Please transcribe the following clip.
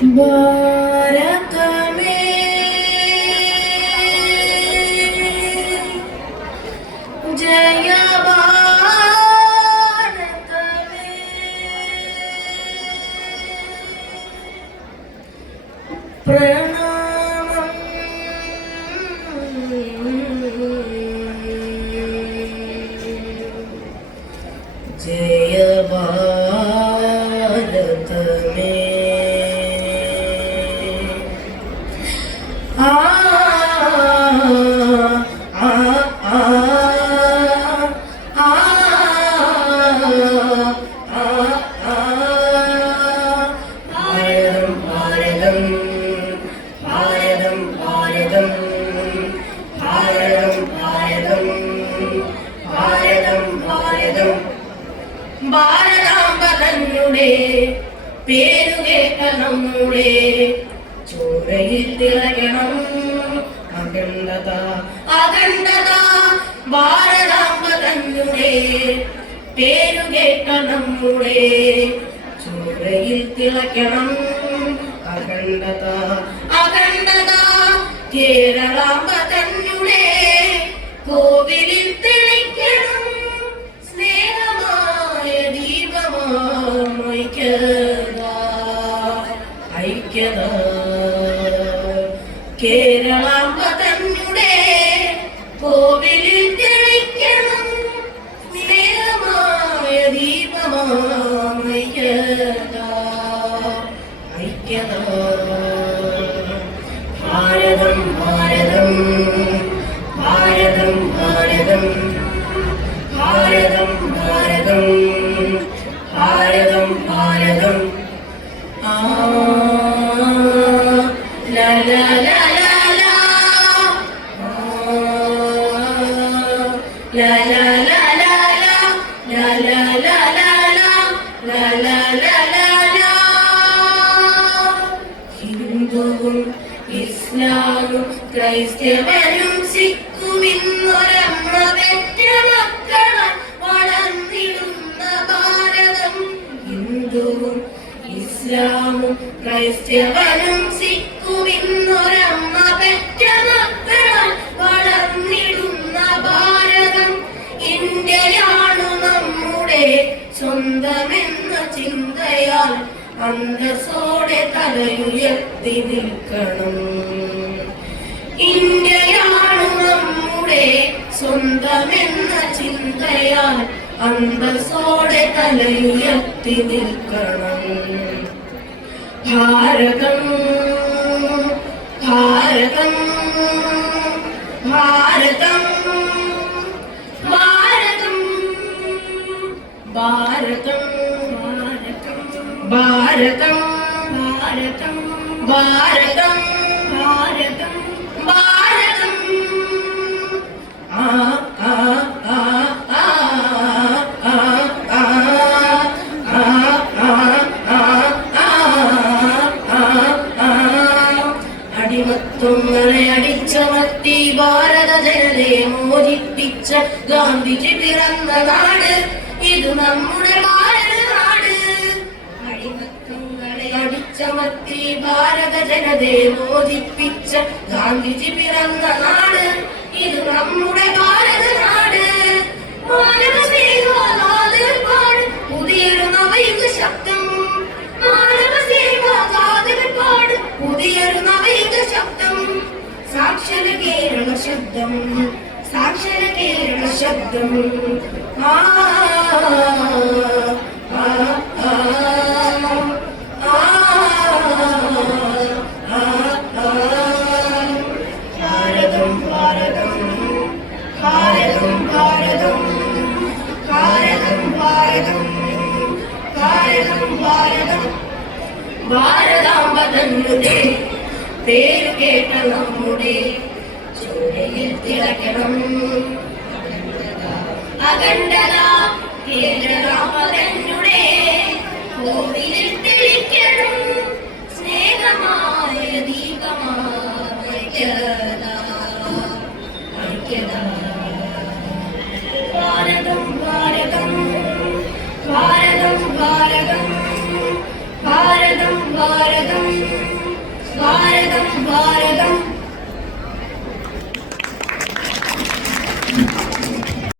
ഭാരതമേ ജയ ഭാരതമേ പ്രണാമം ജയ ഭാരതമേ ഭാരതാംബതന്നുടെ പേരുകേട്ട നമ്മുടെ ചോരയിൽ തിളയണം അഖണ്ഡത അഖണ്ഡത. ഭാരതാംബതന്നുടെ പേരുകേട്ട നമ്മുടെ ചോരയിൽ തിളക്കണം അഖണ്ഡത അഖണ്ഡത. കേരളാംബതന്നുടെ കോവിലിൽ തെളിക്കണം ഐക്യത. കേരളാംബതന്നുടെ കോവിലിൽ തെളിക്കണം സ്നേഹമായ ദീപമാമൈക്യത ഐക്യത. ഭാരതം ഭാരതം ഭാരതം ഭാരതം ഭാരതം ഭാരതം ഭാരതം ഭാരതം. ലാ ലാ ലാ ലാ ലാ ലാ ലാ ലാ ലാ ലാ ലാ ലാ ലാ ലാ ലാ ലാ ലാ. ഹിന്ദുവും ഇസ്ലാമും ക്രൈസ്തവരും സിഖും ഇന്നൊരമ്മ പെറ്റ മക്കളാൽ വളർന്നിടുന്ന ഭാരതം. ഹിന്ദുവും ഇസ്ലാമും ക്രൈസ്തവരും സിഖും ഇന്നൊരമ്മ പെറ്റ മക്കളാൽ വളർന്നിടുന്ന ഭാരതം. ഇന്ത്യയാണു നമ്മുടെ സ്വന്തമെന്ന ചിന്തയാൽ അന്തസ്സോടെ തലയുയർത്തി നിൽക്കണം. ഇന്ത്യയാണു നമ്മുടെ സ്വന്തമെന്ന ചിന്തയാൽ അന്തസ്സോടെ തലയുയർത്തി നിൽക്കണം. ഭാരതം ഭാരതം ഭാരതം ഭാരതം ഭാരതം ഭാരതം ഭാരതം ഭാരതം ഭാരതം ഭാരതം. ആ ആ ആ ആ അടിമത്വങ്ങളെ അടിച്ചമർത്തി ഭാരത ജനതയെ മോചിപ്പിച്ച ഗാന്ധിജി പിറന്ന നാട് ഇത് നമ്മുടെ ഭാരത നാട്. അടിമത്വങ്ങളെ അടിച്ചമർത്തി ഭാരത ജനതയെ മോചിപ്പിച്ച ഗാന്ധിജി പിറന്ന നാട് ഇത് നമ്മുടെ ഭാരത നാട്. മാനവ സേവാദർപാട് പുതിയൊരു നവയുഗ ശബ്ദം. മാനവ സേവാദർപാട് പുതിയൊരു നവയുഗ ശബ്ദം. സാക്ഷര കേരള ശബ്ദം സാക്ഷര കേരള ശബ്ദം. ആ ആ ആ ഭാരതം ഭാരതം ഭാരതം ഭാരതം ഭാരതം ഭാരതം ഭാരതം ഭാരതം. ഭാരതാംബതന്നുടെ പേരു കേട്ട നമ്മുടെ ചോരയിൽ തിളക്കണം അഖണ്ഡത. കേരളാംബതന്നുടെ കോവിലിൽ തെളിക്കണം